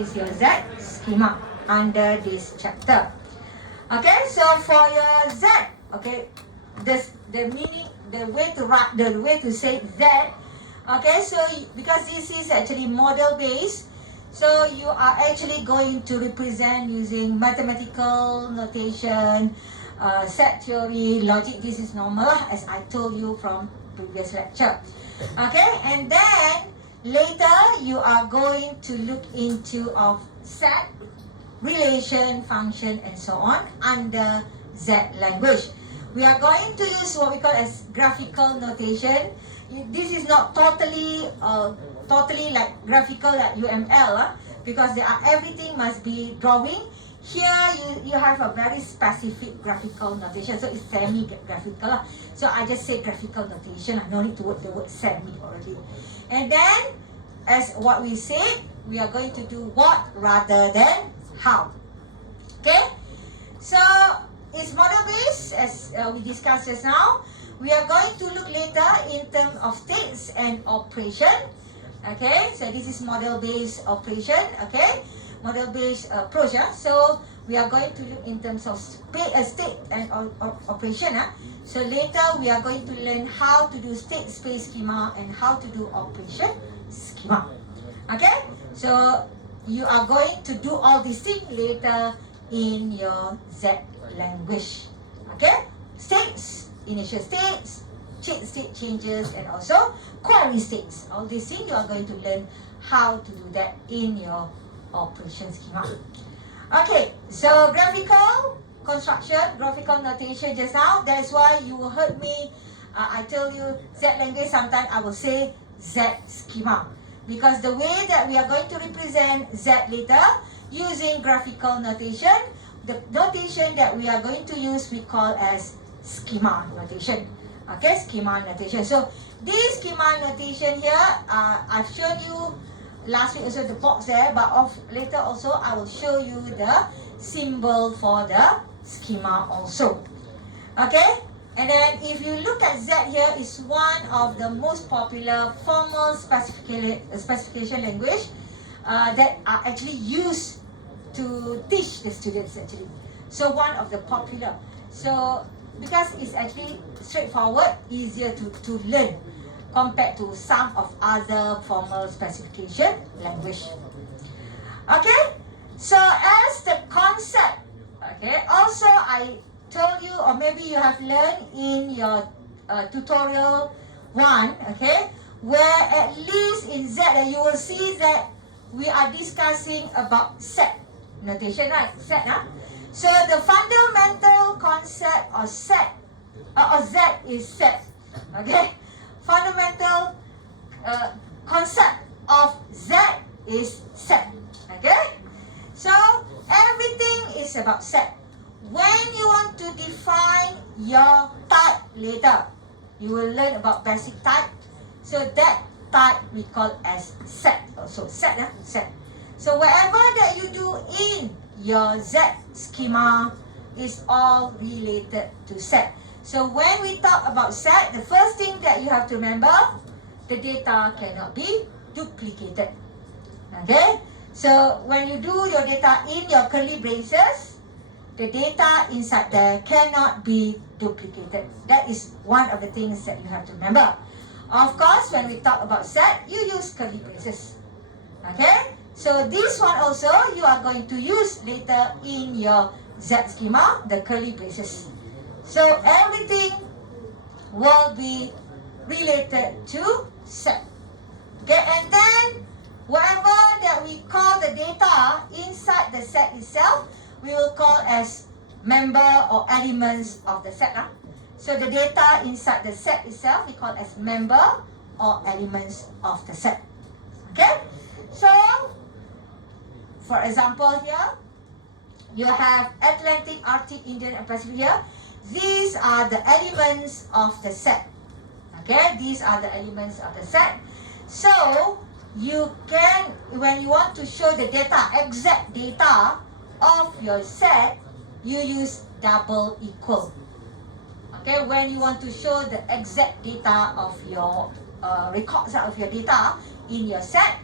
is your Z schema under this chapter. Okay, so for your Z, okay, the meaning, the way to say Z, okay, so because this is actually model based, so you are actually going to represent using mathematical notation, set theory, logic. This is normal, as I told you from previous lecture. Okay, and then later you are going to look into of set, relation, function, and so on under Z language. We are going to use what we call as graphical notation. This is not totally like graphical like UML, because everything must be drawing. Here you have a very specific graphical notation, so it's semi-graphical. So I just say graphical notation. I no need to word the word semi already. And then, as what we said, we are going to do what rather than how. Okay? So it's model based, as we discussed just now. We are going to look later in terms of states and operation. Okay, so this is model based operation. Okay, model based approach. So we are going to look in terms of state and operation. So later we are going to learn how to do state space schema and how to do operation schema. Okay, so you are going to do all these things later in your Z language. Okay, states, initial states, state changes, and also query states. All these things you are going to learn how to do that in your operation schema. Okay, so graphical construction, graphical notation just now. That's why you heard me, I tell you Z language, sometimes I will say Z schema. Because the way that we are going to represent Z later using graphical notation, the notation that we are going to use we call as schema notation. Okay, schema notation. So this schema notation here, I've shown you last week also the box there, but later also I will show you the symbol for the schema also. Okay, and then if you look at Z here, is one of the most popular formal specification language that are actually used to teach the students actually. So one of the popular. So because it's actually straightforward, easier to learn compared to some of other formal specification language. Okay, so as the concept, okay, also I told you, or maybe you have learned in your tutorial 1, okay, where at least in Z you will see that we are discussing about set notation, right? Set, huh? So the fundamental concept of set, or Z is set, okay? Fundamental concept of Z is set, okay? So everything is about set. When you want to define your type later, you will learn about basic type. So that type we call as set also. Set, set. So whatever that you do in your Z schema is all related to set. So when we talk about set, the first thing that you have to remember, the data cannot be duplicated. Okay? So when you do your data in your curly braces, the data inside there cannot be duplicated. That is one of the things that you have to remember. Of course, when we talk about set, you use curly braces. Okay? So this one also you are going to use later in your Z schema, the curly braces. So everything will be related to set. Okay, and then whatever that we call the data inside the set itself, we will call as member or elements of the set. So the data inside the set itself we call as member or elements of the set. Okay, so for example here, you have Atlantic, Arctic, Indian, and Pacific here. These are the elements of the set. Okay, these are the elements of the set. So you can, when you want to show the data, exact data of your set, you use double equal. Okay, when you want to show the exact data of your records of your data in your set,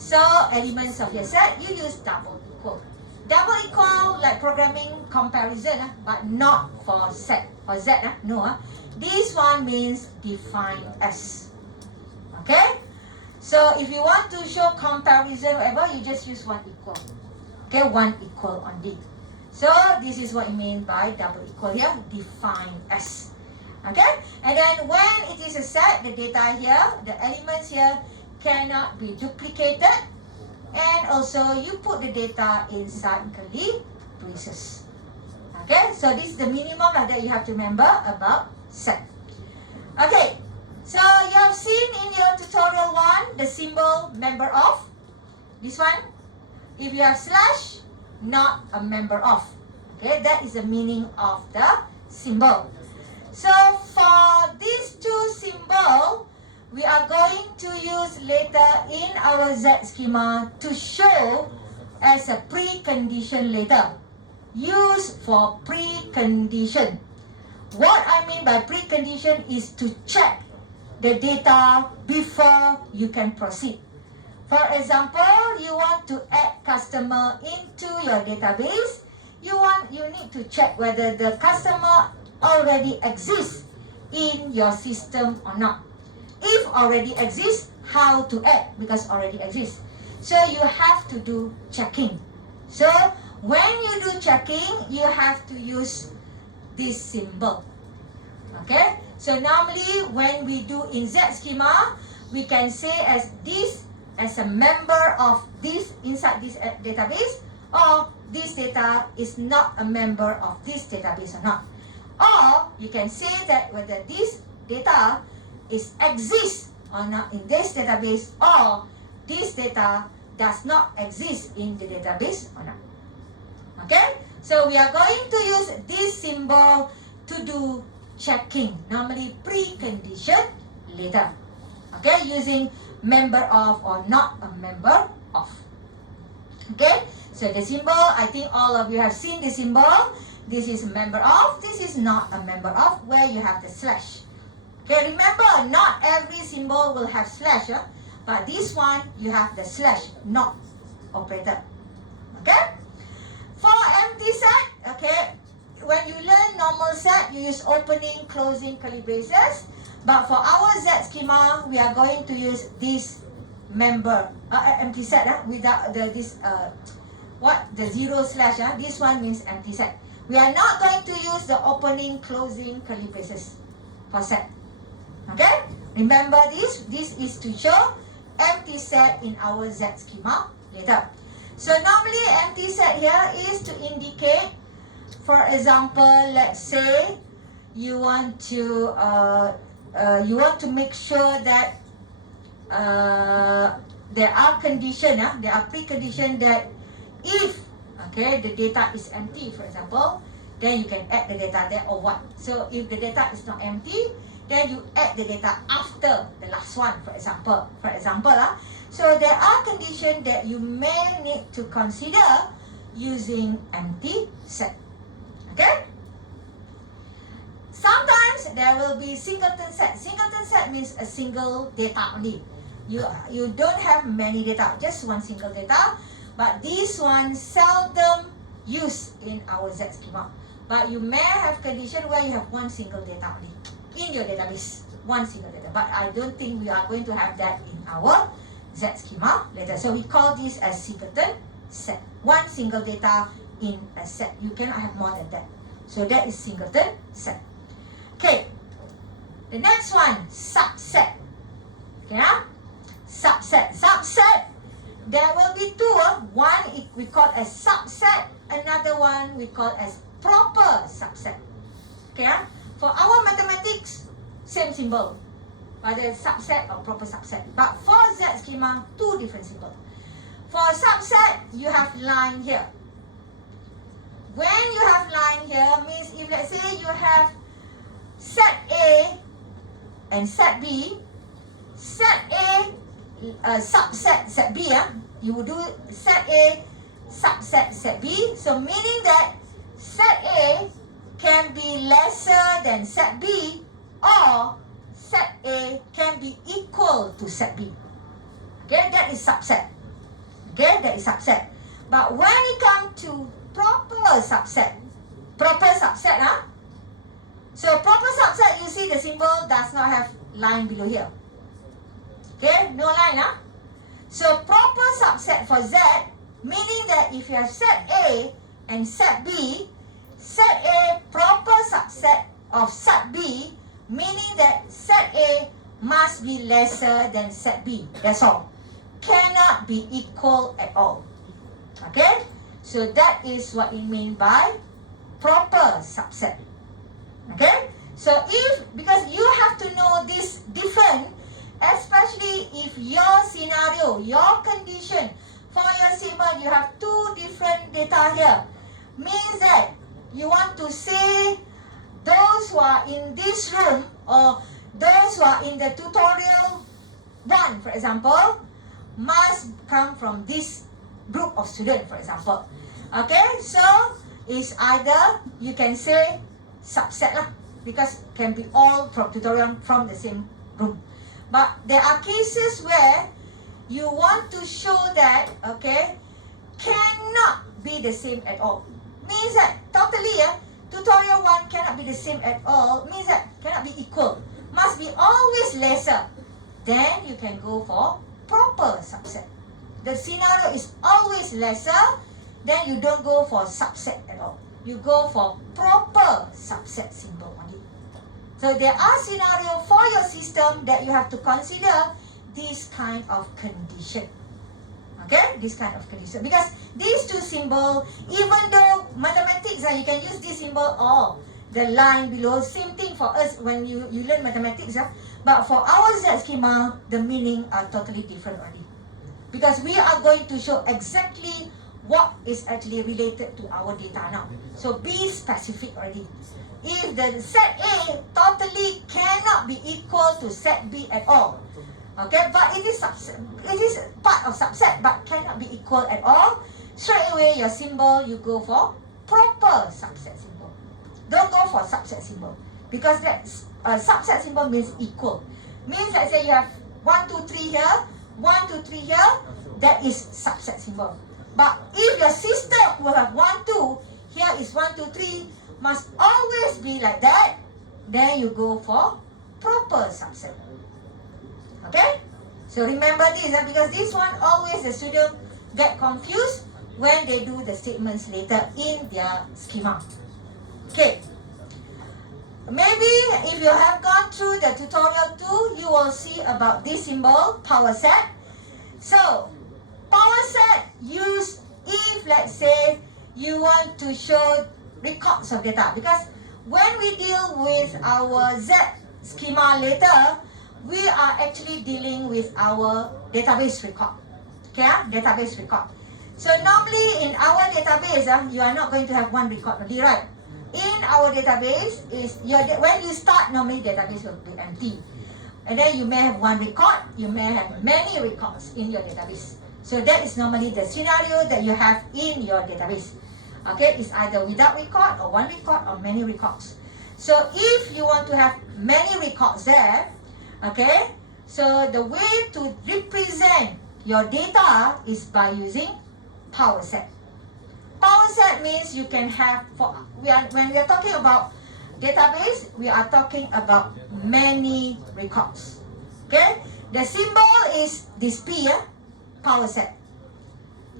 So elements of your set, you use double equal. Double equal like programming comparison, but not for set. For Z, no. This one means define as. Okay? So if you want to show comparison, whatever, you just use one equal. Okay, one equal only. So this is what you mean by double equal here, define as. Okay? And then when it is a set, the data here, the elements here cannot be duplicated. And also you put the data inside curly braces. Okay, so this is the minimum that you have to remember about set. Okay, so you have seen in your tutorial 1 the symbol member of. This one, if you have slash, not a member of. Okay, that is the meaning of the symbol. So for these two symbols, we are going to use later in our Z schema to show as a precondition later. Use for precondition. What I mean by precondition is to check the data before you can proceed. For example, you want to add customer into your database. You need to check whether the customer already exists in your system or not. If already exists, how to add, because already exists. So you have to do checking. So when you do checking, you have to use this symbol. Okay? So normally when we do in Z schema, we can say as this as a member of this inside this database, or this data is not a member of this database or not. Or you can say that whether this data exists or not in this database, or this data does not exist in the database or not. Okay? So we are going to use this symbol to do checking, normally precondition later. Okay? Using member of or not a member of. Okay? So the symbol, I think all of you have seen the symbol. This is a member of, this is not a member of, where you have the slash. Okay, remember, not every symbol will have slash, but this one, you have the slash, not operator. Okay? For empty set, okay, when you learn normal set, you use opening, closing, curly braces. But for our Z schema, we are going to use this member, empty set, without the zero slash, this one means empty set. We are not going to use the opening, closing, curly braces for set. Okay? Remember this. This is to show empty set in our Z schema later. So normally empty set here is to indicate, for example, let's say you want to make sure that there are precondition that if the data is empty, for example, then you can add the data there or what. So if the data is not empty, then you add the data after the last one, for example. So there are conditions that you may need to consider using empty set. Okay? Sometimes there will be singleton set. Singleton set means a single data only. You don't have many data, just one single data. But this one seldom used in our Z schema. But you may have condition where you have one single data only in your database. One single data. But I don't think we are going to have that in our Z schema later. So we call this as singleton set. One single data in a set. You cannot have more than that. So that is singleton set. Okay. The next one, subset. Okay, subset. Subset. There will be two. One we call as subset. Another one we call as proper subset. Okay. For our mathematics, same symbol. Whether subset or proper subset. But for Z schema, two different symbols. For subset, you have line here. When you have line here, means if let's say you have set A and set B, set A subset set B, you will do set A subset set B. So meaning that set A can be lesser than set B, or set A can be equal to set B. Okay, that is subset. Okay, that is subset. But when it comes to proper subset, so proper subset, you see the symbol does not have line below here. Okay, no line, So proper subset for Z, meaning that if you have set A and set B, set A proper subset of set B, meaning that set A must be lesser than set B. That's all. Cannot be equal at all. Okay? So that is what it means by proper subset. Okay? So because you have to know this different, especially if your scenario, your condition for your statement, you have two different data here, means that you want to say those who are in this room or those who are in the tutorial 1, for example, must come from this group of students, for example. Okay, so it's either you can say subset lah, because can be all from tutorial from the same room. But there are cases where you want to show that, okay, cannot be the same at all. Means that totally, tutorial 1 cannot be the same at all. Means that cannot be equal. Must be always lesser. Then you can go for proper subset. The scenario is always lesser, then you don't go for subset at all. You go for proper subset symbol only. So there are scenarios for your system that you have to consider this kind of condition. Okay, this kind of condition. Because these two symbols, even though mathematics, you can use this symbol or the line below, same thing for us when you learn mathematics. But for our Z schema, the meaning are totally different already. Because we are going to show exactly what is actually related to our data now. So be specific already. If the set A totally cannot be equal to set B at all, okay, but it is part of subset, but cannot be equal at all, straight away your symbol, you go for proper subset symbol. Don't go for subset symbol, because that subset symbol means equal. Means let's say you have 1, 2, 3 here, 1, 2, 3 here, that is subset symbol. But if your system will have 1, 2, here is 1, 2, 3, must always be like that, then you go for proper subset. Okay? So remember this, because this one always the student get confused when they do the statements later in their schema. Okay. Maybe if you have gone through the tutorial 2, you will see about this symbol, power set. So, power set used if, let's say, you want to show records of data. Because when we deal with our Z schema later, we are actually dealing with our database record. Okay, database record. So normally in our database, you are not going to have one record only, right? In our database, when you start, normally database will be empty. And then you may have one record, you may have many records in your database. So that is normally the scenario that you have in your database. Okay, it's either without record or one record or many records. So if you want to have many records there, okay, so the way to represent your data is by using power set. Power set means you can have, when we are talking about database, we are talking about many records. Okay, the symbol is this P, power set.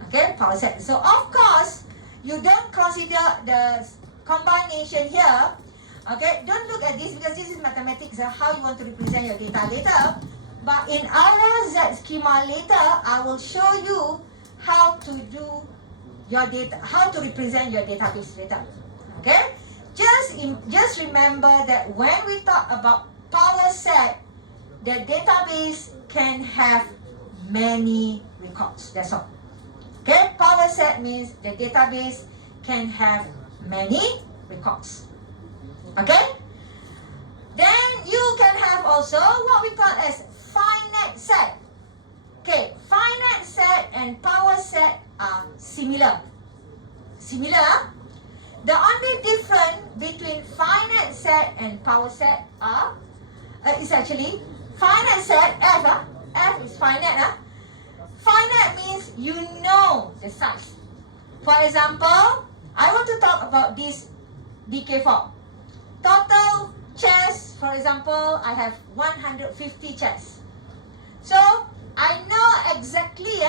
Okay, power set. So of course, you don't consider the combination here. Okay, don't look at this because this is mathematics, how you want to represent your data later. But in our Z schema later, I will show you how to do your data, how to represent your database data. Okay, just remember that when we talk about power set, the database can have many records. That's all. Okay, power set means the database can have many records. Okay, then you can have also what we call as finite set. Okay, finite set and power set are similar. The only difference between finite set and power set is actually finite set, F is finite. Finite means you know the size. For example, I want to talk about this decay form. Total chairs, for example, I have 150 chairs. So, I know exactly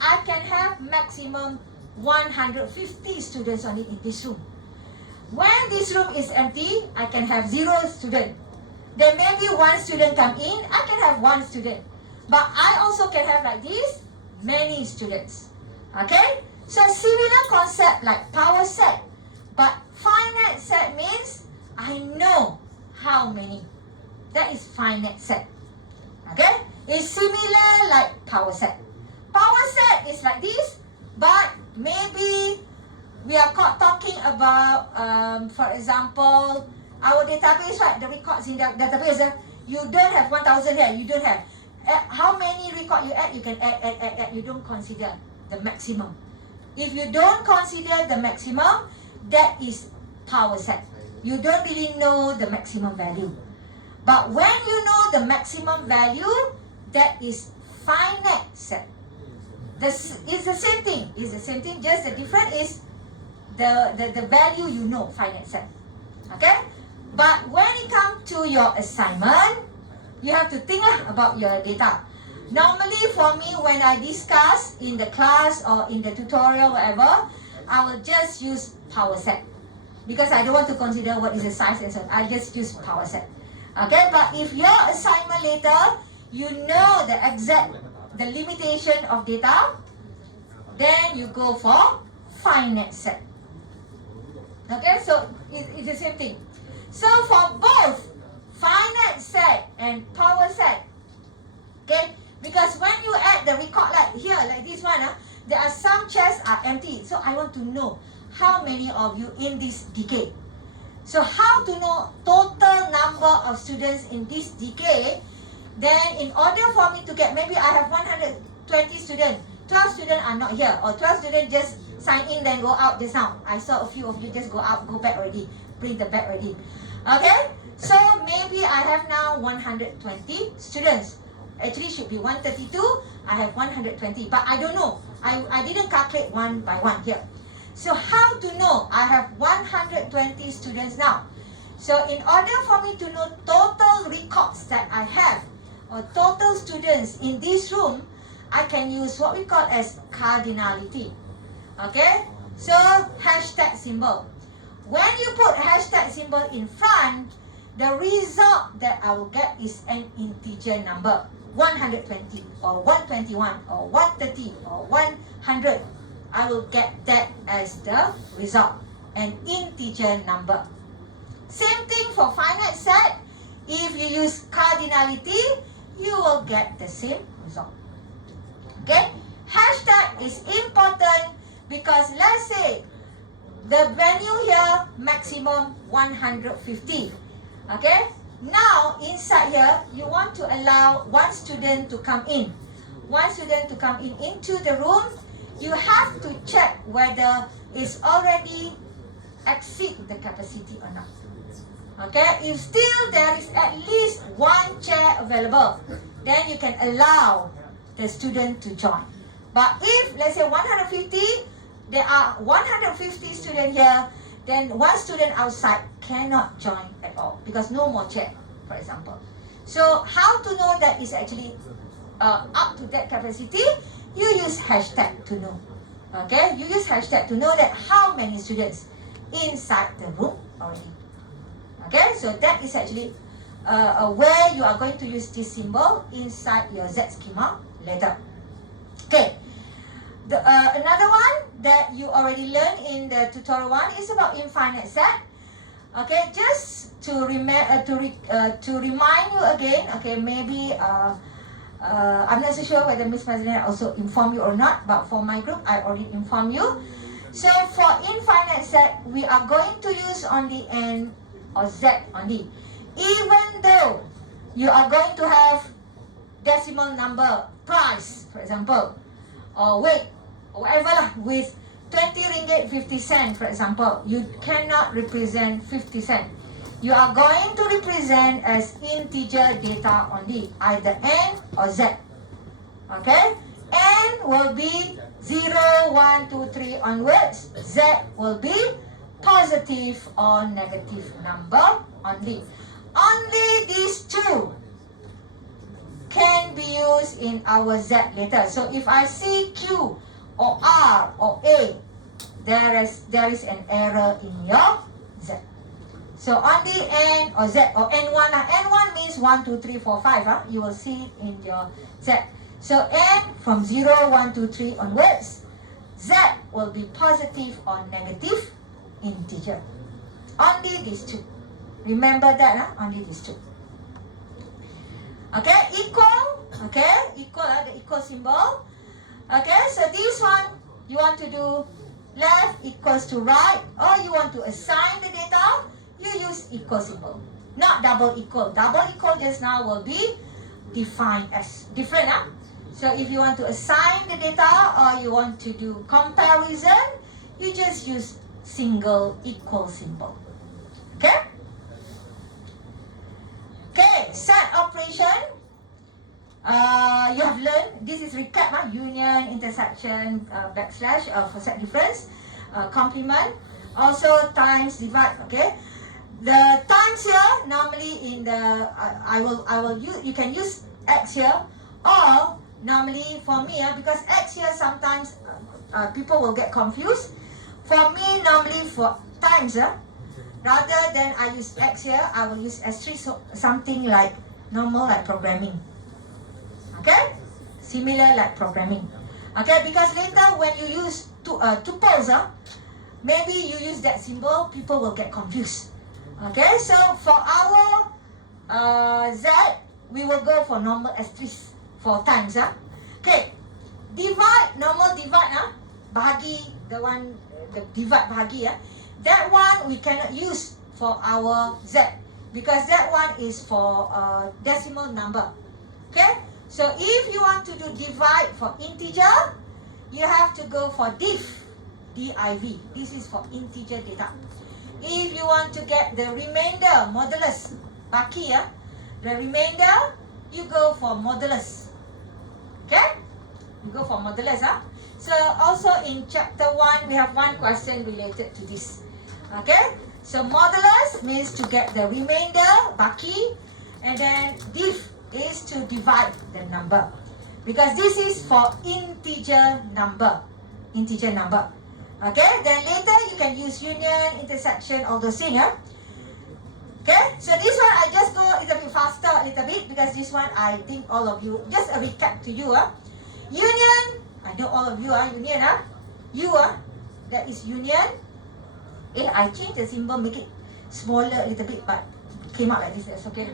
I can have maximum 150 students only in this room. When this room is empty, I can have 0 student. Then maybe 1 student come in, I can have 1 student. But I also can have like this, many students. Okay? So similar concept like power set. But finite set means I know how many. That is finite set. Okay? It's similar like power set. Power set is like this, but maybe we are talking about, for example, our database, right? The records in the database, you don't have 1,000 here, you don't have. How many record you add, you can add. You don't consider the maximum. If you don't consider the maximum, that is power set. You don't really know the maximum value. But when you know the maximum value, that is finite set. It's the same thing. It's the same thing. Just the difference is the value you know, finite set. Okay? But when it comes to your assignment, you have to think about your data. Normally for me, when I discuss in the class or in the tutorial, whatever, I will just use power set. Because I don't want to consider what is the size and so on. I just use power set. Okay? But if your assignment later, you know the exact, the limitation of data, then you go for finite set. Okay? So it's the same thing. So for both finite set and power set, okay, because when you add the record like here, like this one, there are some chairs are empty. So I want to know how many of you in this decay. So how to know total number of students in this decay? Then in order for me to get, maybe I have 120 students, 12 students are not here, or 12 students just sign in then go out just now. I saw a few of you just go out, go back already, bring the bag already. Okay, so maybe I have now 120 students. Actually should be 132, I have 120, but I don't know. I didn't calculate one by one here. So how to know I have 120 students now? So in order for me to know total records that I have, or total students in this room, I can use what we call as cardinality. Okay, so hashtag symbol. When you put hashtag symbol in front, the result that I will get is an integer number. 120 or 121 or 130 or 100. I will get that as the result, an integer number. Same thing for finite set. If you use cardinality, you will get the same result. Okay? Hashtag is important because let's say the value here maximum 150. Okay? Now inside here you want to allow 1 student to come in. 1 student to come in into the room. You have to check whether it's already exceed the capacity or not. Okay? If still there is at least 1 chair available, then you can allow the student to join. But if let's say 150, there are 150 students here, then 1 student outside cannot join at all because no more chair, for example. So how to know that is actually up to that capacity? You use hashtag to know. Okay, you use hashtag to know that how many students inside the room already. Okay, so that is actually where you are going to use this symbol inside your Z schema later. Okay. Another one that you already learned in the tutorial 1 is about infinite set. Okay, just to remind you again. Okay, maybe I'm not so sure whether Miss Mazlina also informed you or not, but for my group, I already informed you. So for infinite set, we are going to use only N or Z only. Even though you are going to have decimal number, price, for example, or weight, or whatever lah, with 20 ringgit 50 cent, for example, you cannot represent 50 cent. You are going to represent as integer data only, either N or Z. Okay? N will be 0, 1, 2, 3 onwards. Z will be positive or negative number only. Only these two can be used in our Z later. So if I see Q or R or A, there is an error in your Z. So only N or Z or N1. N1 means 1, 2, 3, 4, 5. You will see it in your Z. So N from 0, 1, 2, 3 onwards. Z will be positive or negative integer. Only these two. Remember that, only these two. Okay, equal. Okay, equal, the equal symbol. Okay, so this one you want to do left equals to right, or you want to assign the data, you use equal symbol. Not double equal. Double equal just now will be defined as different. So if you want to assign the data or you want to do comparison, you just use single equal symbol. Okay? Okay, set operation. You have learned, this is recap, union, intersection, backslash for set difference, complement, also times, divide. Okay, the times here normally in the I will use, you can use X here, or normally for me because X here sometimes people will get confused. For me normally for times rather than I use X here, I will use S3, so something like normal, like programming. Okay, similar like programming. Okay, because later when you use tuples, maybe you use that symbol, people will get confused. Okay, so for our Z, we will go for normal S3s for times. Okay, divide, normal divide, bahagi, the one, the divide bahagi, that one we cannot use for our Z, because that one is for decimal number. Okay, so if you want to do divide for integer, you have to go for div, D-I-V. This is for integer data. If you want to get the remainder, modulus, baki, the remainder, you go for modulus. Okay? You go for modulus. So also in chapter 1, we have one question related to this. Okay? So modulus means to get the remainder, baki, and then div is to divide the number, because this is for integer number. Integer number. Okay, then later you can use union, intersection, all those things. Okay, so this one I just go a little bit faster, a little bit, because this one I think all of you, just a recap to you. Union, I know all of you are union. You that is union. I changed the symbol, make it smaller a little bit, but it came out like this. That's okay.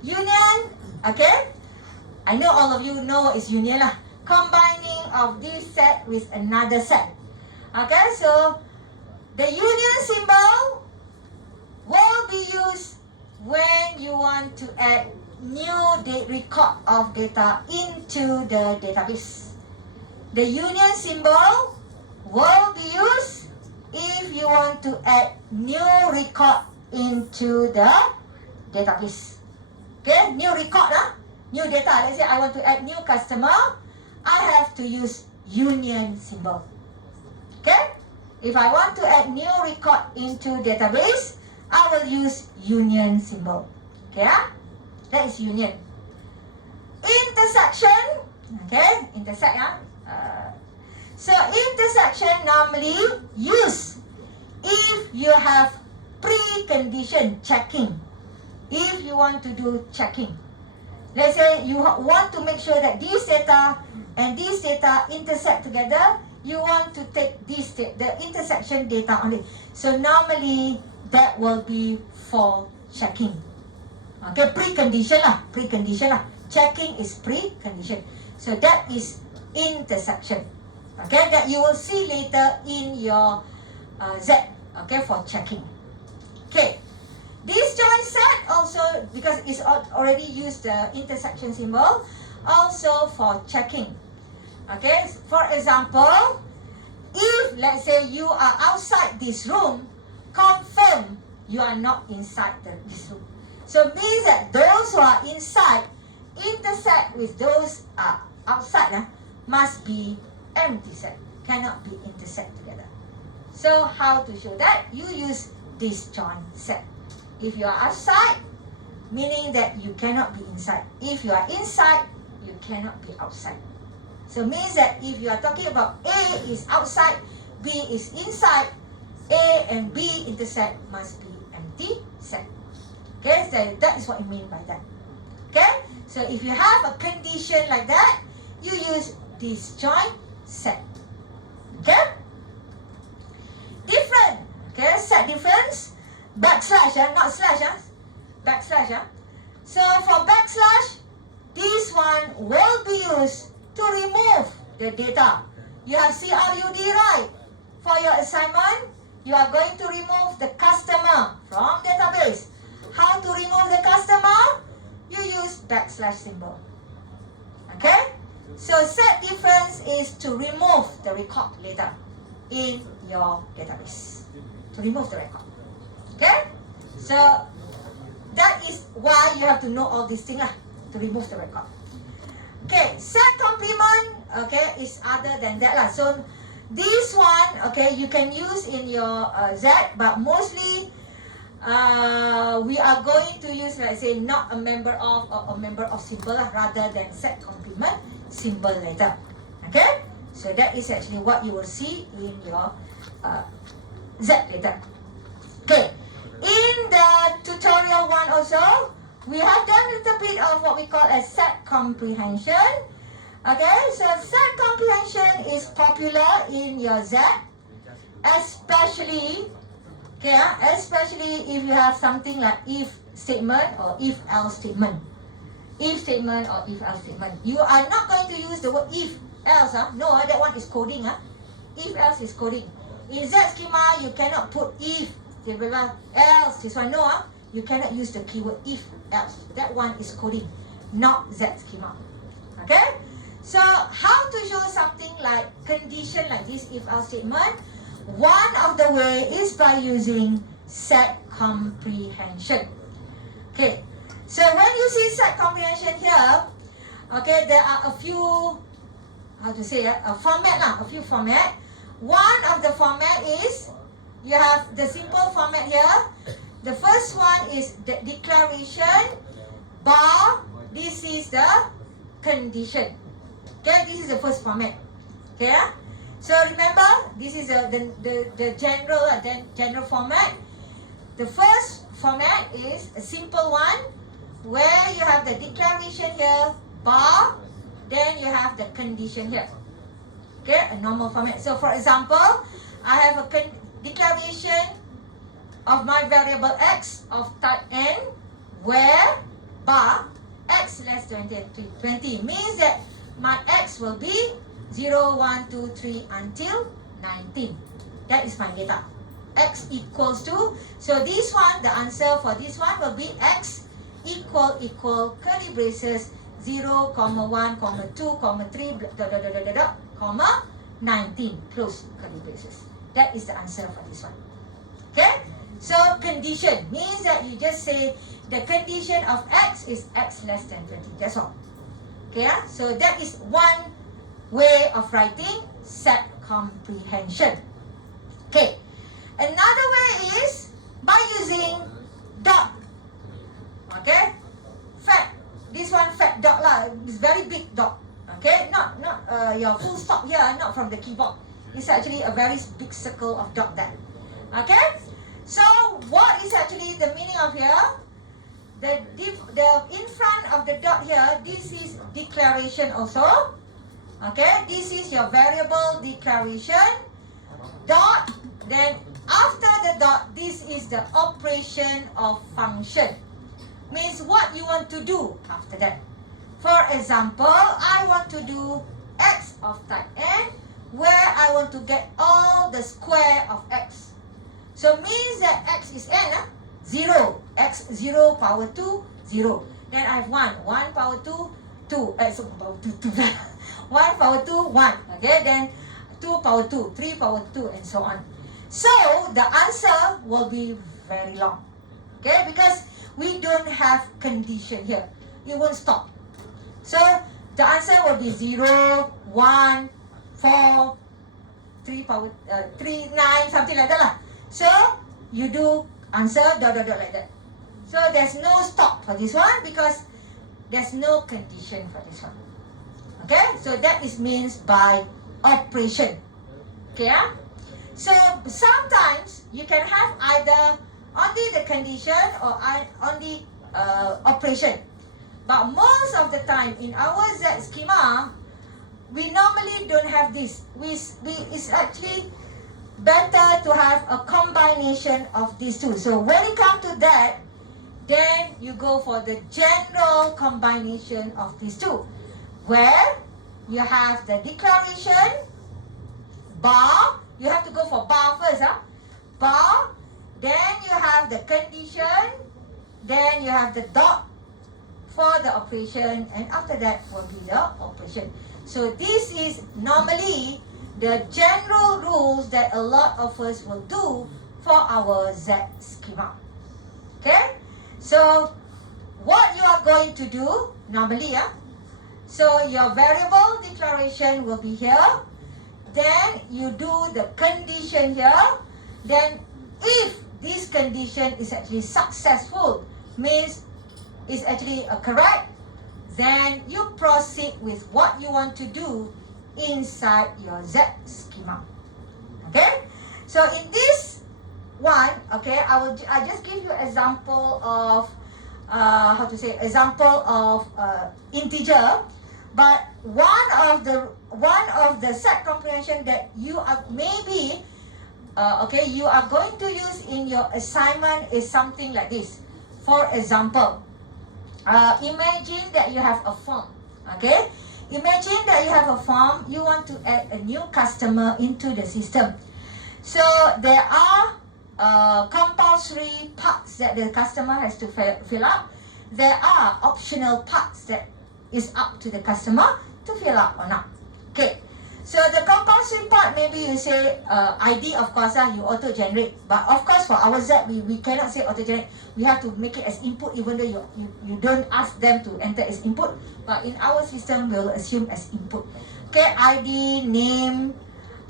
Union. Okay, I know all of you know what is union lah. Combining of this set with another set. Okay, so the union symbol will be used when you want to add new record of data into the database. The union symbol will be used if you want to add new record into the database. Okay, new record, new data. Let's say I want to add new customer, I have to use union symbol. Okay, if I want to add new record into database, I will use union symbol. Okay, that is union. Intersection. Okay, intersect. So intersection normally use if you have precondition checking. If you want to do checking, let's say you want to make sure that this data and this data intersect together, you want to take this the intersection data only. So normally that will be for checking. Okay, precondition lah, precondition lah. Checking is precondition. So that is intersection. Okay, that you will see later in your Z. Okay, for checking. Okay. This join set also, because it's already used the intersection symbol, also for checking. Okay, for example, if let's say you are outside this room, confirm you are not inside this room. So means that those who are inside intersect with those outside must be empty set, cannot be intersect together. So how to show that? You use disjoint set. If you are outside, meaning that you cannot be inside. If you are inside, you cannot be outside. So means that if you are talking about A is outside, B is inside, A and B intersect must be empty set. Okay, so that is what you mean by that. Okay, so if you have a condition like that, you use disjoint set. Okay, different. Okay, set difference. Backslash, not slash, backslash. So for backslash, this one will be used to remove the data. You have CRUD, right? For your assignment, you are going to remove the customer from database. How to remove the customer? You use backslash symbol. Okay? So set difference is to remove the record later in your database. To remove the record. Okay? So that is why you have to know all these things to remove the record. Okay, set complement, okay, is other than that lah. So this one, okay, you can use in your Z, but mostly we are going to use, let's say, not a member of or a member of symbol rather than set complement symbol later. Okay, so that is actually what you will see in your Z later. Okay, in the tutorial one also, we have done a little bit of what we call a set comprehension. Okay, so set comprehension is popular in your Z, especially, okay, especially if you have something like if statement or if else statement. If statement or if else statement. You are not going to use the word if else. No, that one is coding. If else is coding. In Z schema, you cannot put if, else. This one, no. You cannot use the keyword if else. That one is coding, not Z schema. Okay? So how to show something like condition like this if else statement? One of the way is by using set comprehension. Okay. So when you see set comprehension here, okay, there are a few, how to say, a format lah, a few format. One of the format is, you have the simple format here. The first one is the declaration bar. This is the condition. Okay, this is the first format. Okay, so remember, this is the general format. The first format is a simple one, where you have the declaration here, bar, then you have the condition here. Okay, a normal format. So for example, I have a declaration of my variable x of type n, where bar x less than 20 means that my x will be 0, 1, 2, 3 until 19. That is my data. X equals to, so this one, the answer for this one will be x equal curly braces 0, 1, 2, 3, comma 19, close curly braces. That is the answer for this one. Okay? So condition means that you just say the condition of x is x less than 20. That's all. Okay? So that is one way of writing set comprehension. Okay. Another way is by using dot. Okay? Fat. This one fat dot lah. It's very big dot. Okay? Not your full stop here, not from the keyboard. It's actually a very big circle of dot there. Okay? So what is actually the meaning of here? The in front of the dot here, this is declaration also. Okay? This is your variable declaration. Dot. Then after the dot, this is the operation of function. Means what you want to do after that. For example, I want to do x of type n, where I want to get all the square of x. So means that x is n, 0. X 0 power 2, 0. Then I have 1. 1 power 2, 2. So power 2, 2. 1 power 2, 1. Okay, then 2 power 2, 3 power 2, and so on. So the answer will be very long. Okay, because we don't have condition here. It won't stop. So The answer will be 0, 1, 4, 3 power 3, 9, something like that lah. So you do answer dot dot dot like that. So there's no stop for this one because there's no condition for this one. Okay, so that is means by operation. Okay, yeah? So sometimes you can have either only the condition or only operation. But most of the time in our Z schema, we normally don't have this. It's actually better to have a combination of these two. So when it comes to that, then you go for the general combination of these two, where you have the declaration, bar, you have to go for bar first, bar, then you have the condition, then you have the dot for the operation, and after that will be the operation. So this is normally the general rules that a lot of us will do for our Z schema. Okay? So what you are going to do normally, so your variable declaration will be here. Then you do the condition here. Then if this condition is actually successful, means is actually correct, then you proceed with what you want to do inside your Z schema. Okay? So in this one, okay, I just give you example of example of integer, but one of the set comprehension that you are maybe you are going to use in your assignment is something like this. For example, imagine that you have a form. Okay, imagine that you have a form. You want to add a new customer into the system. So there are compulsory parts that the customer has to fill up. There are optional parts that is up to the customer to fill up or not. Okay, so the compulsory part, maybe you say ID, of course, you auto-generate. But of course for our Z, we cannot say auto-generate. We have to make it as input even though you don't ask them to enter as input. But in our system, we'll assume as input. Okay, ID, name,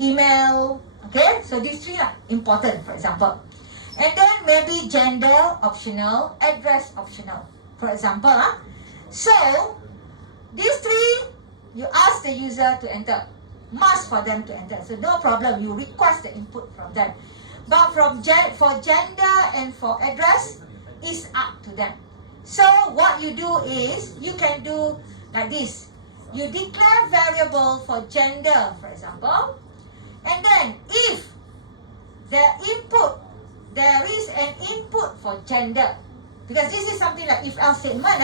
email. Okay, so these three are important, for example. And then maybe gender optional, address optional, for example. So these three, you ask the user to enter, must for them to enter. So no problem, you request the input from them. But for gender and for address, it's up to them. So what you do is, you can do like this. You declare variable for gender, for example. And then if there is an input for gender, because this is something like if-else statement.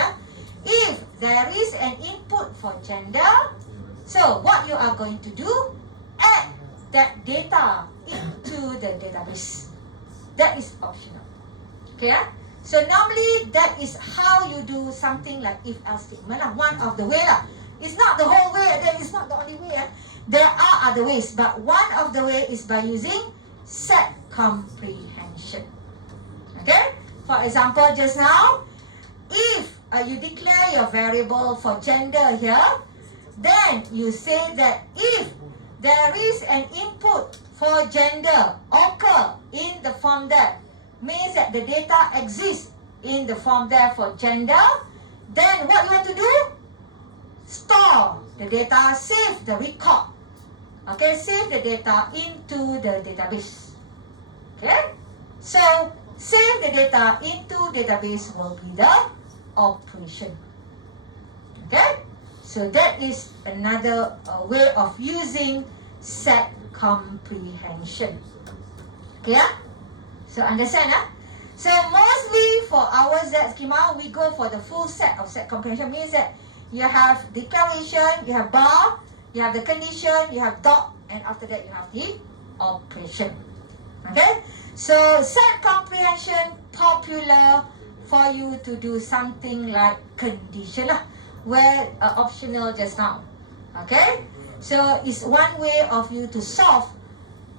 If there is an input for gender, so what you are going to do, add that data into the database. That is optional. Okay? So normally that is how you do something like if-else statement. One of the way. It's not the whole way, it's not the only way. There are other ways, but one of the way is by using set comprehension. Okay? For example, just now, if you declare your variable for gender here, then you say that if there is an input for gender occur in the form there, means that the data exists in the form there for gender, then what you have to do? Store the data, save the record. Okay, save the data into the database. Okay, so save the data into database will be the operation. Okay, so that is another way of using set comprehension. Okay, so understand? So mostly for our Z schema, we go for the full set of set comprehension. Means that you have declaration, you have bar, you have the condition, you have dot, and after that you have the operation. Okay, so set comprehension popular for you to do something like condition where optional just now. Okay, so it's one way of you to solve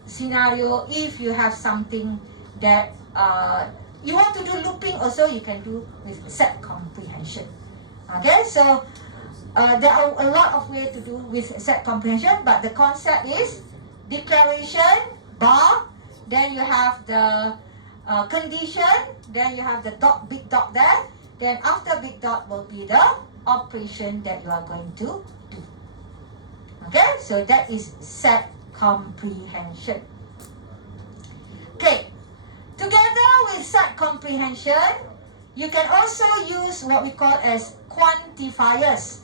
scenario. If you have something that you want to do looping, also you can do with set comprehension. Okay, so there are a lot of ways to do with set comprehension, but the concept is declaration, bar, then you have the condition, then you have the dot, big dot there, then after big dot will be the operation that you are going to do. Okay, so that is set comprehension. Okay, together with set comprehension, you can also use what we call as quantifiers.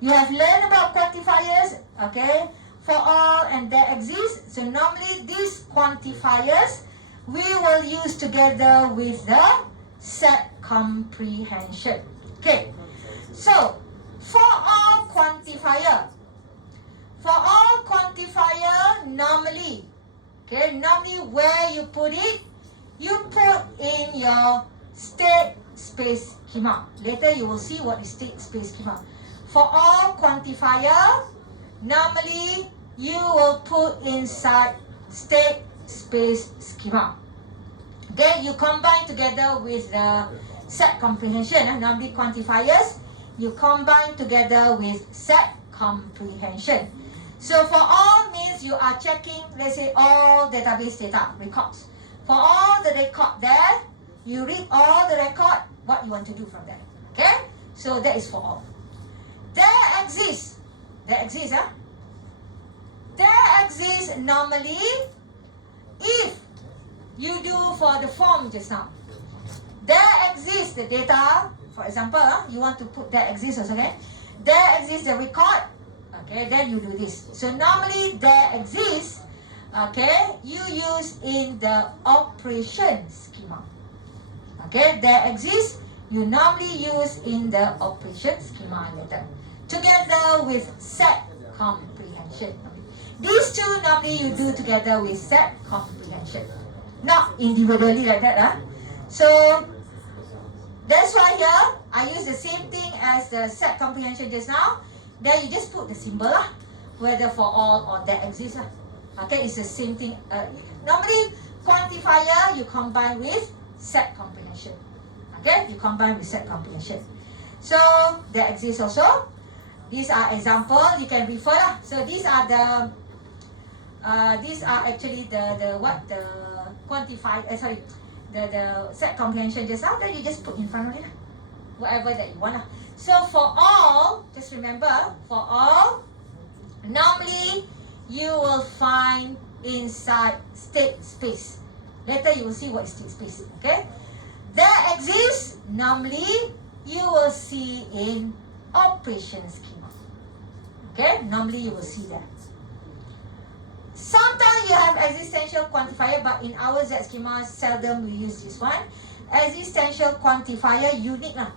You have learned about quantifiers, okay, for all and there exist. So normally these quantifiers we will use together with the set comprehension. Okay, so for all quantifier normally, okay, normally where you put it, you put in your state space schema. Later you will see what is state space schema. For all quantifier, normally you will put inside state space schema. Okay, you combine together with the set comprehension. Normally quantifiers, you combine together with set comprehension. So for all means you are checking, let's say, all database data records. For all the record there, you read all the record, what you want to do from there. Okay, so that is for all. There exists normally if you do for the form just now. There exists the data, for example, you want to put there exists also, okay? There exists the record, okay, then you do this. So normally there exists, okay, you use in the operation schema. Okay, there exists, you normally use in the operation schema later, together with set comprehension. These two normally you do together with set comprehension, not individually like that. So that's why here I use the same thing as the set comprehension just now. Then you just put the symbol whether for all or that exists. Okay, it's the same thing. Normally quantifier you combine with set comprehension. Okay, you combine with set comprehension. So that exists also. These are example you can refer. So these are actually the quantify. The set comprehension just now. Then you just put in front of it, whatever that you want. So for all, just remember, for all, normally you will find inside state space. Later you will see what is state space. Okay, there exists normally you will see in operation schema. Okay, normally you will see that. Sometimes you have existential quantifier, but in our Z schema seldom we use this one. Existential quantifier unique lah.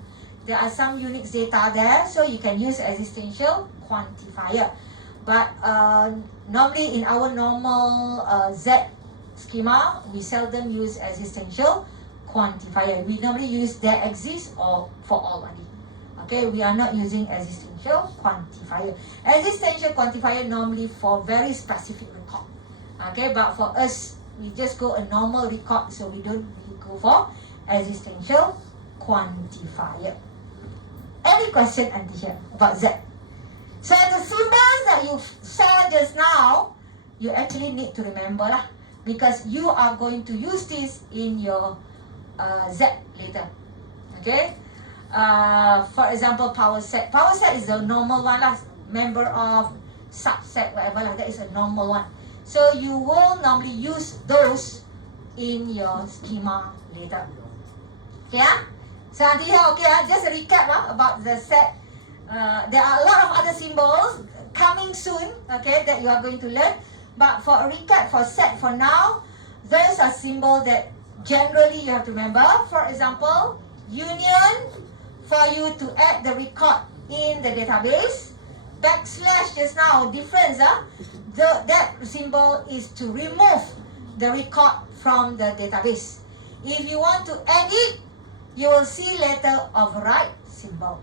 There are some unique data there, so you can use existential quantifier. But normally in our normal Z schema, we seldom use existential quantifier. We normally use there exists or for all only. Okay, we are not using existential quantifier. Existential quantifier normally for very specific record. Okay, but for us, we just go a normal record, so we don't really go for existential quantifier. Any question until here about Z? So the symbols that you saw just now, you actually need to remember lah, because you are going to use this in your Z later. Okay. For example, power set. Power set is the normal one lah. Member of, subset, whatever lah. That is a normal one. So you will normally use those in your schema later. Okay, so until here, okay, just a recap about the set. There are a lot of other symbols coming soon, okay, that you are going to learn. But for a recap, for set for now, those are symbols that generally you have to remember. For example, union, for you to add the record in the database. Backslash just now, difference, that symbol is to remove the record from the database. If you want to add it, you will see letter of right symbol.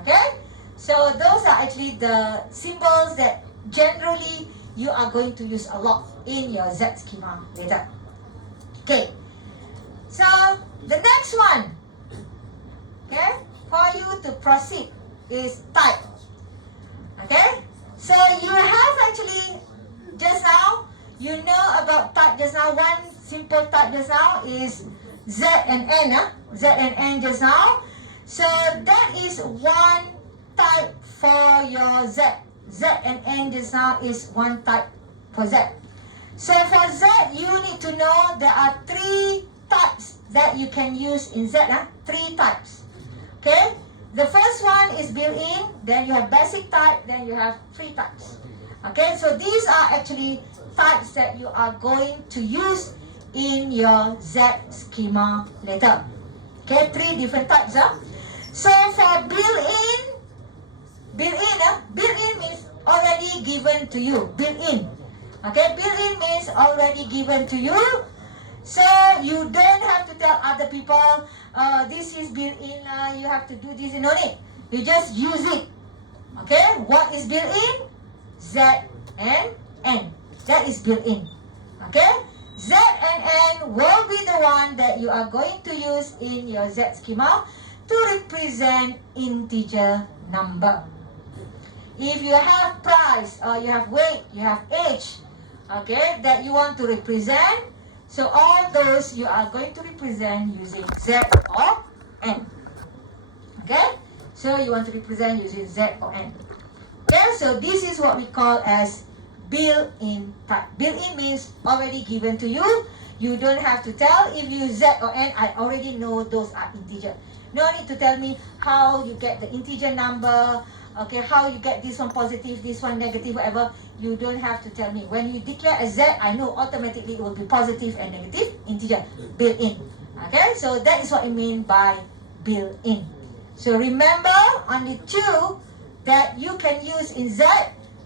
Okay, so those are actually the symbols that generally you are going to use a lot in your Z schema later. Okay, so the next one, okay, for you to proceed is type. Okay? So you have actually, just now, you know about type just now. One simple type just now is Z and N. Z and N just now. So that is one type for your Z. Z and N just now is one type for Z. So for Z, you need to know there are three types that you can use in Z. Three types. Okay? The first one is built-in, then you have basic type, then you have free types. Okay, so these are actually types that you are going to use in your Z schema later. Okay, three different types. So for built-in means already given to you. Built-in. Okay, built-in means already given to you. So you don't have to tell other people, this is built-in, you have to do this, no need. You just use it. Okay, what is built-in? Z and N. That is built-in. Okay, Z and N will be the one that you are going to use in your Z schema to represent integer number. If you have price, or you have weight, you have age, okay, that you want to represent, so all those you are going to represent using Z or N. Okay? So you want to represent using Z or N. Okay, so this is what we call as built-in type. Built-in means already given to you. You don't have to tell. If you Z or N, I already know those are integer. No need to tell me how you get the integer number, okay, how you get this one positive, this one negative, whatever. You don't have to tell me. When you declare a Z, I know automatically it will be positive and negative integer, built-in. Okay, so that is what I mean by built-in. So remember, only two that you can use in Z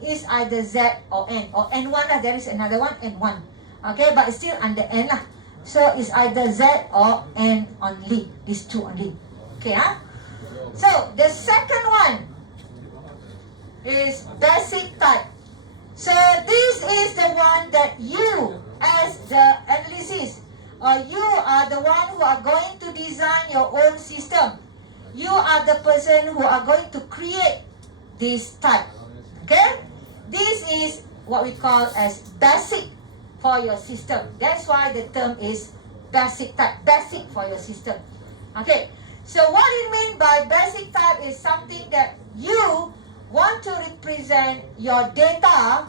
is either Z or N. Or N1, there is another one, N1. Okay, but it's still under N. So it's either Z or N only. These two only. Okay, So the second one is basic type. So this is the one that you, as the analysis, or you are the one who are going to design your own system. You are the person who are going to create this type. Okay? This is what we call as basic for your system. That's why the term is basic type. Basic for your system. Okay? So what it means by basic type is something that you want to represent your data,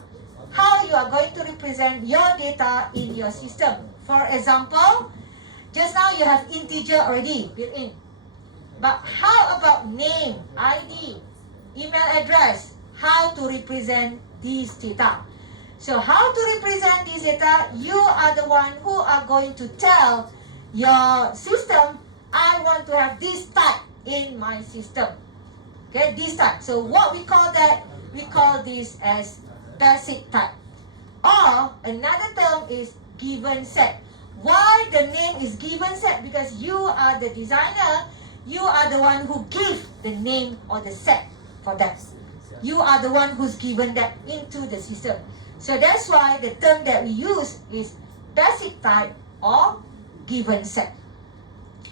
how you are going to represent your data in your system. For example, just now you have integer already built in. But how about name, ID, email address, how to represent these data? So how to represent this data, you are the one who are going to tell your system, I want to have this type in my system. Okay, this type. So what we call that, we call this as basic type. Or another term is given set. Why the name is given set? Because you are the designer, you are the one who give the name or the set for that. You are the one who's given that into the system. So that's why the term that we use is basic type or given set.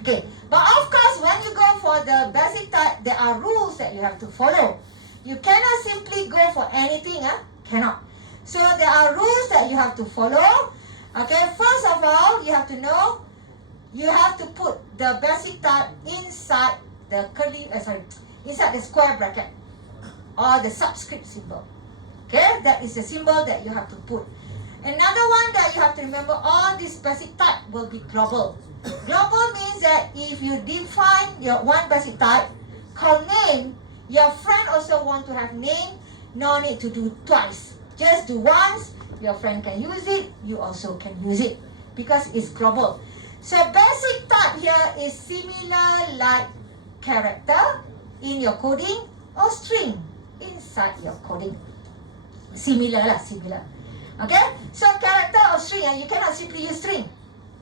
Okay, but of course when you go for the basic type, there are rules that you have to follow. You cannot simply go for anything, cannot. So there are rules that you have to follow. Okay, first of all, you have to know, you have to put the basic type inside the inside the square bracket or the subscript symbol. Okay, that is the symbol that you have to put. Another one that you have to remember, all this basic type will be global. Global means that if you define your one basic type called name, your friend also want to have name, no need to do twice. Just do once, your friend can use it, you also can use it because it's global. So basic type here is similar like character in your coding or string inside your coding. Similar. Okay? So character or string, you cannot simply use string,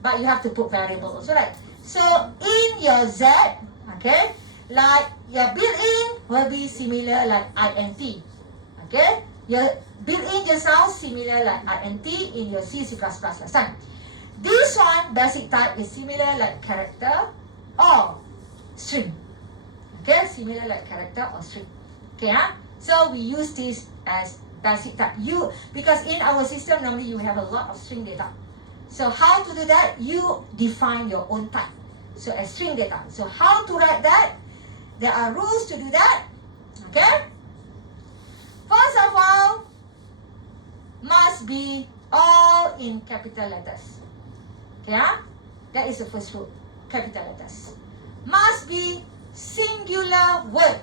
but you have to put variable also, right? So in your Z, okay, like your built-in will be similar like int. Okay? Your built-in just now similar like int in your C++ last time. This one, basic type, is similar like character or string. Okay? Similar like character or string. Okay, So we use this as basic type. Because in our system normally you have a lot of string data. So how to do that? You define your own type. So as string data. So how to write that? There are rules to do that. Okay? First of all, must be all in capital letters. Okay? That is the first rule. Capital letters. Must be singular word.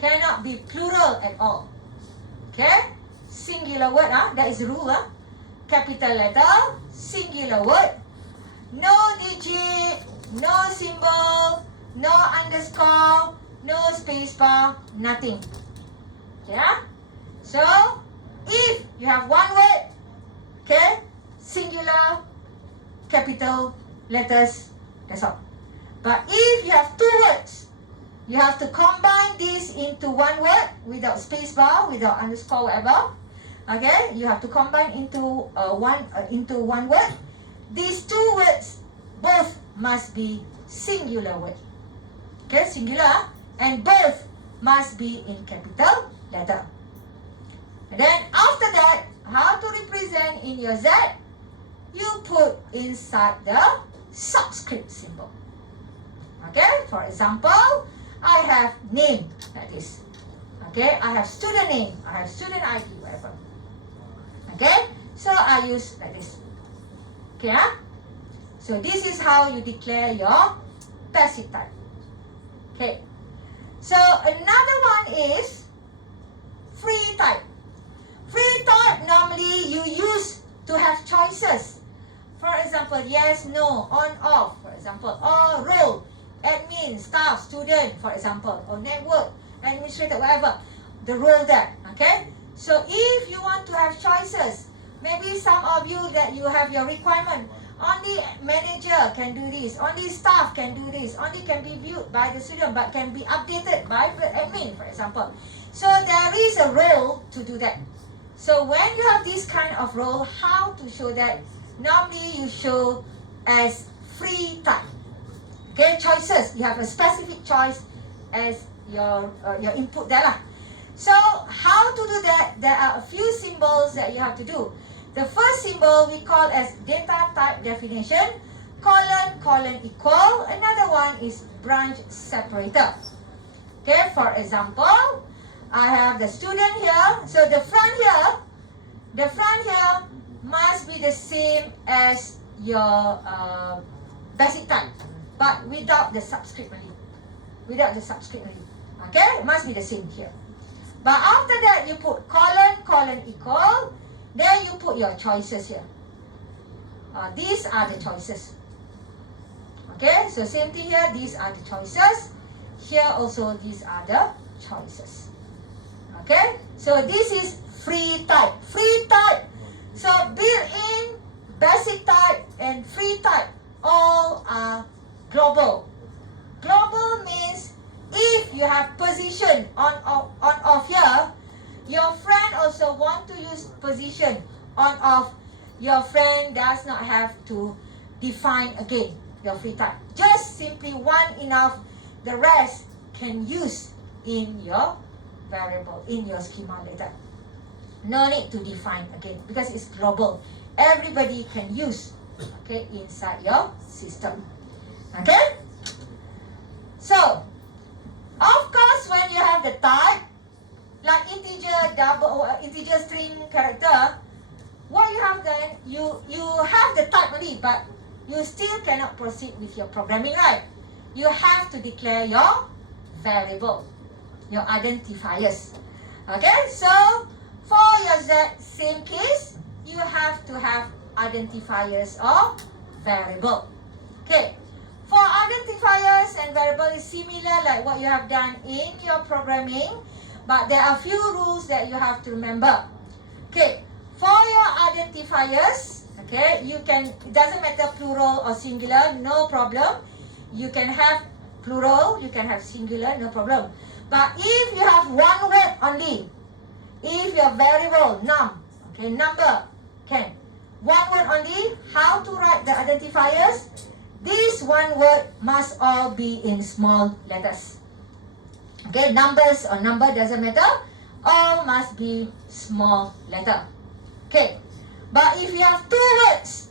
Cannot be plural at all. Okay? Singular word. That is the rule. Capital letter, singular word. No digit, no symbol, no underscore, no space bar, nothing. Yeah? So, if you have one word, okay, singular, capital letters, that's all. But if you have two words, you have to combine this into one word without space bar, without underscore, whatever. Okay, you have to combine into one word. These two words both must be singular word. Okay, singular, and both must be in capital letter. And then after that, how to represent in your Z? You put inside the subscript symbol. Okay, for example, I have name like this. Okay, I have student name, I have student ID, whatever. Okay, so I use like this. Okay, so this is how you declare your passive type. Okay, so another one is free type. Free type normally you use to have choices. For example, yes, no, on, off, for example, or role, admin, staff, student, for example, or network, administrator, whatever, the role there, okay? So if you want to have choices, maybe some of you that you have your requirement, only manager can do this, only staff can do this, only can be viewed by the student, but can be updated by the admin, for example. So there is a role to do that. So when you have this kind of role, how to show that? Normally you show as free type. Okay, choices. You have a specific choice as your input there lah. So how to do that? There are a few symbols that you have to do. The first symbol we call as data type definition, colon, colon equal. Another one is branch separator. Okay, for example, I have the student here. So the front here must be the same as your basic type, but without the subscript only. Without the subscript only. Okay, it must be the same here. But after that, you put colon, colon equal. Then you put your choices here. These are the choices. Okay, so same thing here. These are the choices. Here also, these are the choices. Okay, so this is free type. Free type. So built-in, basic type, and free type all are global. Global means if you have position on off here, your friend also want to use position on off. Your friend does not have to define again your free type. Just simply one enough. The rest can use in your variable, in your schema later. No need to define again because it's global. Everybody can use, okay, inside your system. Okay? So, of course, when you have the type, like integer string character, what you have then, you have the type only, but you still cannot proceed with your programming, right? You have to declare your variable, your identifiers. Okay, so for your Z, same case, you have to have identifiers or variable. Okay, for identifiers and variable is similar like what you have done in your programming, but there are few rules that you have to remember. Okay, for your identifiers, okay, you can, it doesn't matter plural or singular, no problem. You can have plural, you can have singular, no problem. But if you have one word only, if your variable num, okay, number, can, one word only, how to write the identifiers? This one word must all be in small letters. Okay, numbers or number doesn't matter. all must be small letter. Okay, but if you have two words,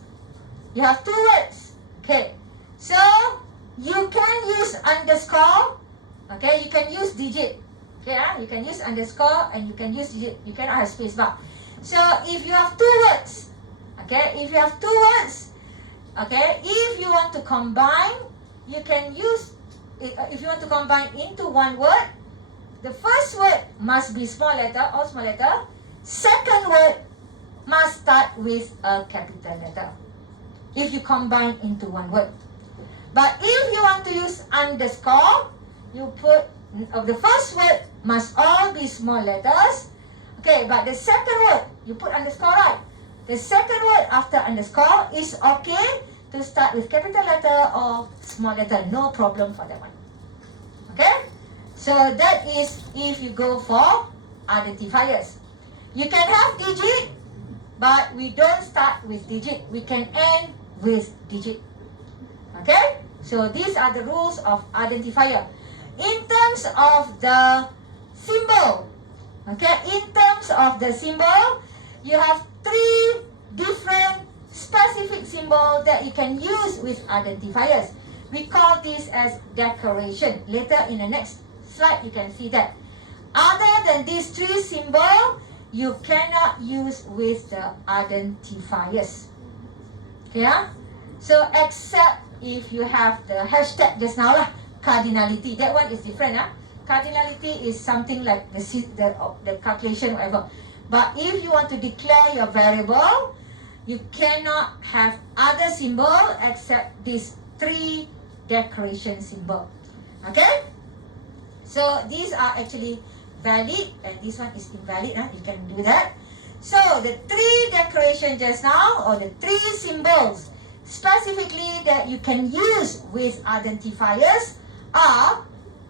okay, so you can use underscore, okay, you can use digit, okay, you can use underscore and you can use digit, you cannot have space bar. So if you have two words, okay, if you want to combine, you can use it, if you want to combine into one word, the first word must be small letter, all small letter. Second word must start with a capital letter if you combine into one word. But if you want to use underscore, you put the first word must all be small letters. Okay, but the second word, you put underscore, right? The second word after underscore is okay to start with capital letter or small letter. No problem for that one. Okay? So that is if you go for identifiers. You can have digit, but we don't start with digit. We can end with digit. Okay? So these are the rules of identifier. In terms of the symbol, okay, you have three different specific symbols that you can use with identifiers. We call this as decoration. Later in the next slide, you can see that. Other than these three symbols, you cannot use with the identifiers. Okay, so except if you have the hashtag just now lah, cardinality. That one is different. Cardinality is something like the calculation, whatever. But if you want to declare your variable, you cannot have other symbol except these three decoration symbol. Okay? So these are actually valid and this one is invalid. You can do that. So the three decoration just now, or the three symbols specifically that you can use with identifiers are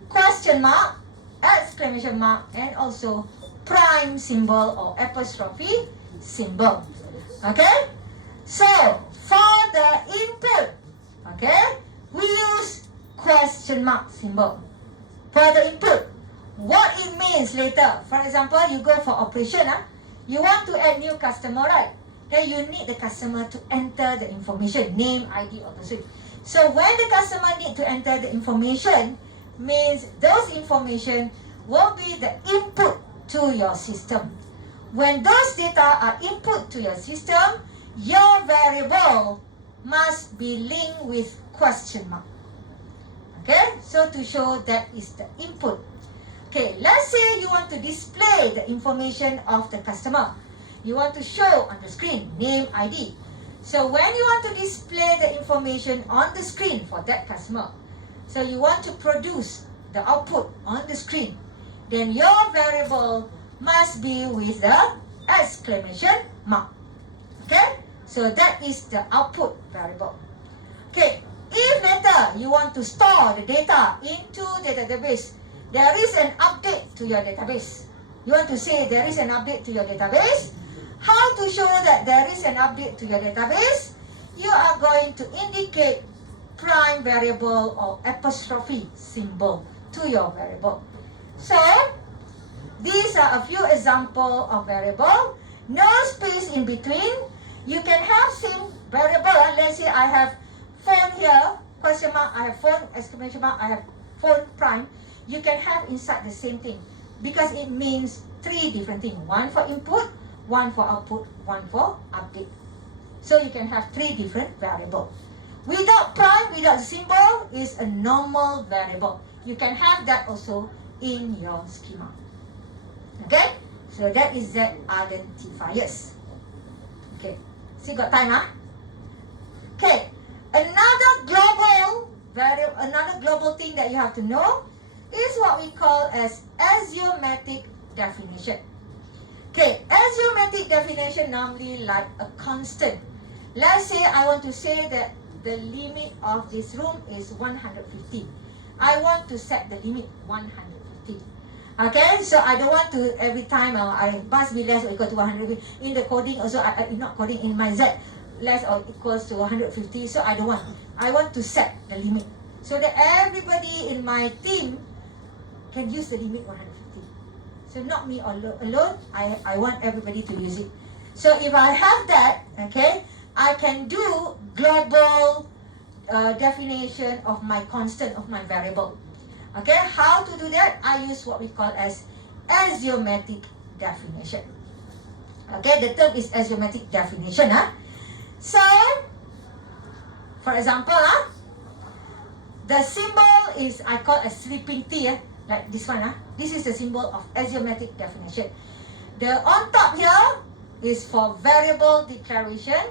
question mark, exclamation mark, and also prime symbol or apostrophe symbol. Okay? So for the input, okay, we use question mark symbol for the input. What it means later, for example, you go for operation, you want to add new customer, right? Okay, you need the customer to enter the information, name, ID, or the suite. So when the customer need to enter the information, means those information will be the input to your system. When those data are input to your system, your variable must be linked with question mark. Okay, so to show that is the input. Okay, let's say you want to display the information of the customer. You want to show on the screen, name, ID. So when you want to display the information on the screen for that customer, so you want to produce the output on the screen, then your variable must be with the exclamation mark. Okay, so that is the output variable. Okay, if later you want to store the data into the database, there is an update to your database. You want to say there is an update to your database. How to show that there is an update to your database? You are going to indicate prime variable or apostrophe symbol to your variable. So, these are a few examples of variable. No space in between. You can have same variable. Let's say I have phone here, question mark, I have phone, exclamation mark, I have phone prime. You can have inside the same thing because it means three different things. One for input, one for output, one for update. So you can have three different variables. Without prime, without symbol, is a normal variable. You can have that also in your schema. Okay? So that is the identifiers. Okay. Still got time, Okay. Another global thing that you have to know is what we call as axiomatic definition. Okay, axiomatic definition normally like a constant. Let's say I want to say that the limit of this room is 150. I want to set the limit 150. Okay, so I don't want to every time I must be less or equal to 150. In the coding also, I not coding in my Z, less or equals to 150. So I don't want. I want to set the limit so that everybody in my team can use the limit 150. So not me alone, I want everybody to use it. So if I have that, okay, I can do global definition of my constant, of my variable. Okay, how to do that? I use what we call as axiomatic definition. Okay, the term is axiomatic definition. So, for example, the symbol is, I call a sleeping T, like this one. This is the symbol of axiomatic definition. The on top here is for variable declaration.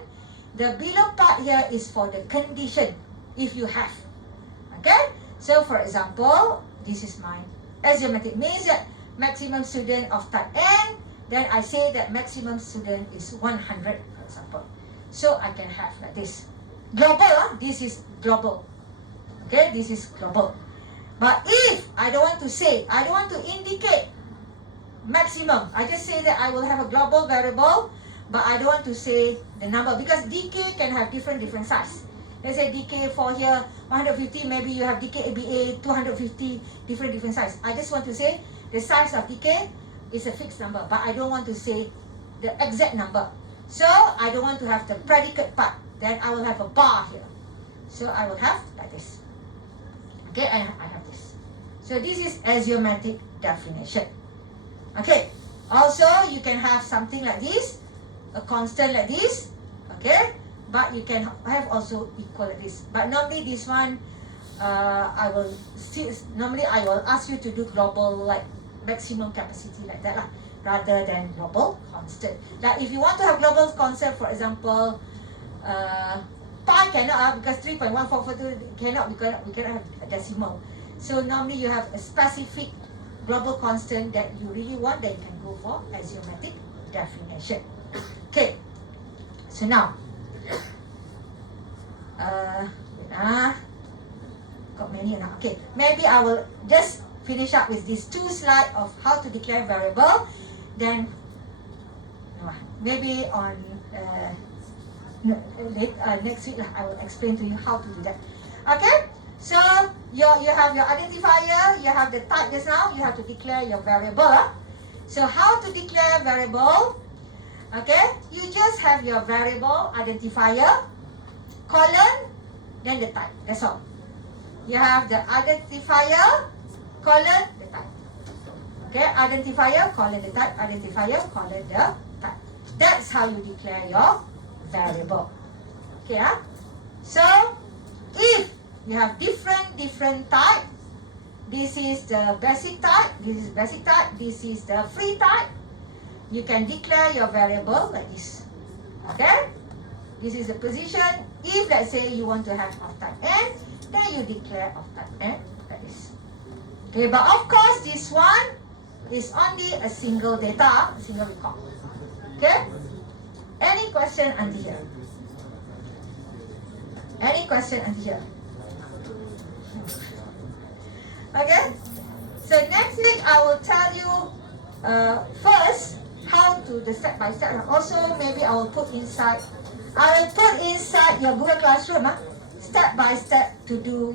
The below part here is for the condition, if you have. Okay? So for example, this is my axiomatic, means that maximum student of type N, then I say that maximum student is 100, for example. So I can have like this. Global, this is global. Okay, this is global. But if I don't want to say, I don't want to indicate maximum, I just say that I will have a global variable, but I don't want to say the number, because decay can have different size. Let's say decay for here 150, maybe you have decay ABA 250, different size. I just want to say the size of decay is a fixed number, but I don't want to say the exact number. So I don't want to have the predicate part. Then I will have a bar here. So I will have like this. Okay, and I have this. So this is axiomatic definition. Okay, also you can have something like this, a constant like this. Okay, but you can have also equal like this. But normally this one, normally I will ask you to do global, like maximum capacity like that lah, rather than global constant. Like if you want to have global constant, for example, pi cannot, because 3.1442 cannot, we cannot have a decimal. So normally you have a specific global constant that you really want, then you can go for axiomatic definition. Okay, so now got many now. Okay, maybe I will just finish up with these 2 slides of how to declare variable. Then maybe on next week I will explain to you how to do that. Okay, so you have your identifier, you have the type just now, you have to declare your variable. So how to declare variable? Okay, you just have your variable identifier, colon, then the type. That's all. You have the identifier, colon, the type. Okay, identifier, colon, the type, identifier, colon, the type. That's how you declare your variable. Okay, so if you have different type, this is the basic type, this is basic type, this is the free type, you can declare your variable like this. Okay, this is the position. If let's say you want to have of type N, then you declare of type N like this. Okay, but of course this one is only a single data, a single record. Okay, any question until here? Any question until here? Okay, so next week I will tell you first how to the step by step. Also maybe I will put inside your Google Classroom step by step to do